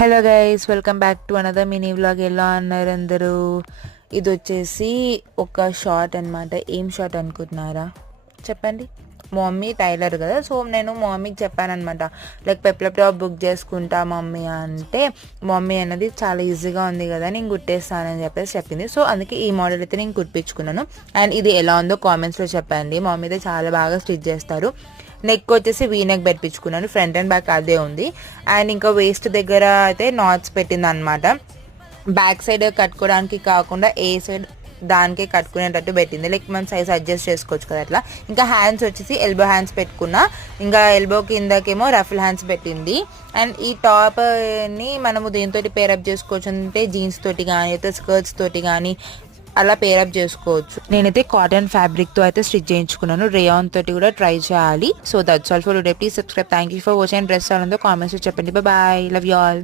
Hello guys, welcome back to another mini vlog. ఎలా అన్నారు అందరూ? ఇది వచ్చేసి ఒక షార్ట్ అనమాట. ఏం షార్ట్ అనుకుంటున్నారా చెప్పండి. మా మమ్మీ టైలర్ కదా, సో నేను మా మమ్మీకి చెప్పానమాట, లైక్ పెప్లప్ టాప్ బుక్ చేసుకుంటా మమ్మీ అంటే, మమ్మీ అనేది చాలా ఈజీగా ఉంది కదా, నేను కుట్టేస్తానని చెప్పేసి చెప్పింది. సో అందుకే ఈ మోడల్ అయితే నేను కుట్టించుకున్నాను. అండ్ ఇది ఎలా ఉందో కామెంట్స్లో చెప్పండి. మా మమ్మీ అయితే చాలా బాగా స్టిచ్ చేస్తారు. నెక్ వచ్చేసి వీ నెక్ పెట్టించుకున్నాను, ఫ్రంట్ అండ్ బ్యాక్ అదే ఉంది. అండ్ ఇంకా వేస్ట్ దగ్గర అయితే నాట్స్ పెట్టింది అనమాట. బ్యాక్ సైడ్ కట్టుకోవడానికి కాకుండా ఏ సైడ్ దానికే కట్టుకునేటట్టు పెట్టింది. లైక్ మనం సైజ్ అడ్జస్ట్ చేసుకోవచ్చు కదా అట్లా. ఇంకా హ్యాండ్స్ వచ్చేసి ఎల్బో హ్యాండ్స్ పెట్టుకున్నా, ఇంకా ఎల్బో కిందకేమో రఫుల్ హ్యాండ్స్ పెట్టింది. అండ్ ఈ టాప్ని మనము దేనితో పేరప్ చేసుకోవచ్చు అంటే జీన్స్ తోటి కానీ అయితే స్కర్ట్స్ తోటి కానీ అలా పేరప్ చేసుకోవచ్చు. నేనైతే కాటన్ ఫ్యాబ్రిక్ తో అయితే స్టిచ్ చేయించుకున్నాను. రేయాన్ తోటి కూడా ట్రై చేయాలి. So that's all for today. Please subscribe. Thank you for watching. Dress comments చెప్పండి. Bye, love you all.